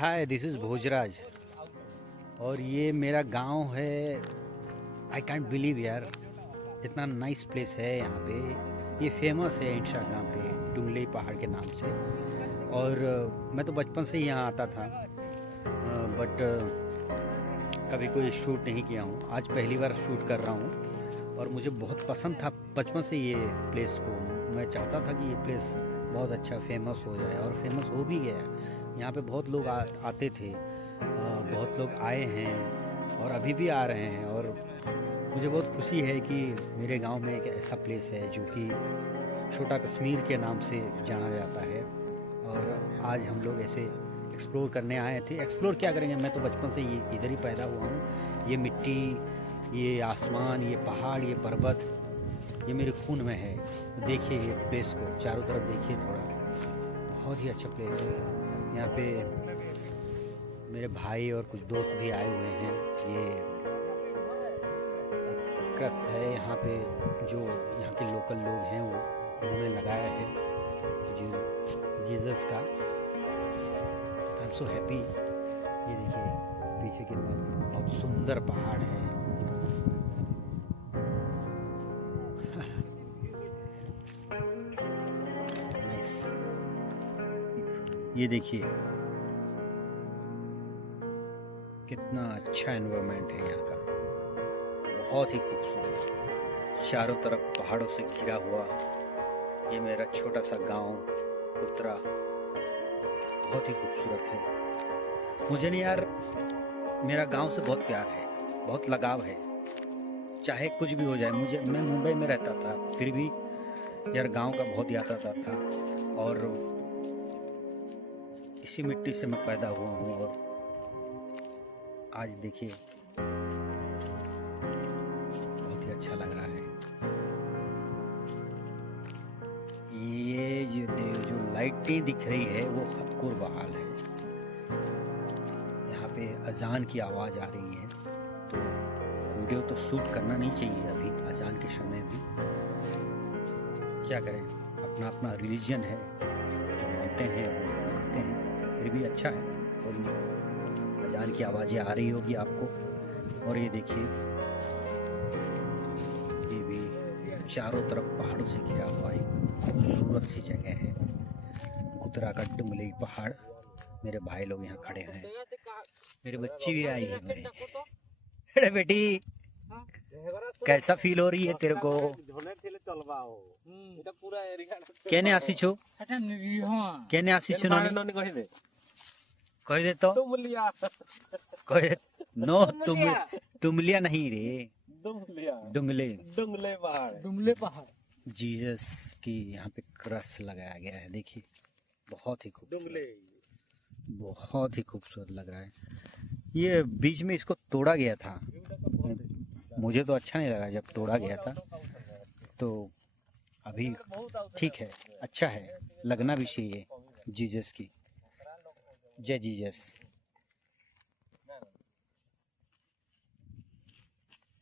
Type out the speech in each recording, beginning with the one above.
Hi, this is Bhojraj और ये मेरा गांव है। आई कांट बिलीव यार, इतना नाइस प्लेस है यहाँ पे। ये फेमस है इंस्टाग्राम पे डुंगली पहाड़ के नाम से। और मैं तो बचपन से ही यहाँ आता था, बट कभी कोई शूट नहीं किया हूँ। आज पहली बार शूट कर रहा हूँ और मुझे बहुत पसंद था बचपन से ये प्लेस को। मैं चाहता था कि ये प्लेस बहुत अच्छा फेमस हो जाए और फेमस हो भी गया। यहाँ पे बहुत लोग आते थे, बहुत लोग आए हैं और अभी भी आ रहे हैं। और मुझे बहुत खुशी है कि मेरे गांव में एक ऐसा प्लेस है जो कि छोटा कश्मीर के नाम से जाना जाता है। और आज हम लोग ऐसे एक्सप्लोर करने आए थे। एक्सप्लोर क्या करेंगे, मैं तो बचपन से ये इधर ही पैदा हुआ हूँ। ये मिट्टी, ये आसमान, ये पहाड़, ये पर्वत, ये मेरे खून में है। तो देखिए ये प्लेस को, चारों तरफ देखिए थोड़ा, बहुत ही अच्छा प्लेस है। यहाँ पे मेरे भाई और कुछ दोस्त भी आए हुए हैं। ये क्रस है यहाँ पे, जो यहाँ के लोकल लोग हैं वो उन्होंने लगाया है जीसस का। I am so happy. ये देखिए पीछे की तरफ बहुत सुंदर पहाड़ है। नाइस। ये देखिए कितना अच्छा एनवायरनमेंट है यहाँ का, बहुत ही खूबसूरत। चारों तरफ पहाड़ों से घिरा हुआ ये मेरा छोटा सा गांव कुतरा बहुत ही खूबसूरत है। मुझे नहीं यार, मेरा गांव से बहुत प्यार है, बहुत लगाव है। चाहे कुछ भी हो जाए, मैं मुंबई में रहता था, फिर भी यार गांव का बहुत याद आता था। और इसी मिट्टी से मैं पैदा हुआ हूँ और आज देखिए बहुत ही अच्छा लग रहा है। ये जो लाइटें दिख रही है वो खतकुर बहाल है। यहाँ पे अजान की आवाज़ आ रही है, तो वीडियो तो शूट करना नहीं चाहिए अभी अजान के समय भी। क्या करें, अपना अपना रिलीजन है, जो मानते हैं वो मानते हैं, फिर भी अच्छा है। कोई नहीं, अजान की आवाज़ें आ रही होगी आपको। और ये देखिए, ये भी चारों तरफ पहाड़ों से घिरा हुआ एक खूबसूरत सी जगह है, कुतरा का डुंगली पहाड़। मेरे भाई लोग यहाँ खड़े हैं, मेरी बच्ची भी आई है मेरी। अरे बेटी, कैसा फील हो रही है तेरे को? केने आसीछो केने आसीछो नानी कह दे तो कह नो। तुमलिया नहीं रे, डुंगले पहाड़। जीसस की यहाँ पे क्रस लगाया गया है, देखिए बहुत ही खूबसूरत, बहुत ही खूबसूरत लग रहा है। ये बीच में इसको तोड़ा गया था, मुझे तो अच्छा नहीं लगा जब तोड़ा गया था। तो अभी ठीक है, अच्छा है, लगना भी चाहिए जीसस की। जय Jesus.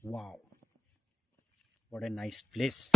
Wow, what a nice place.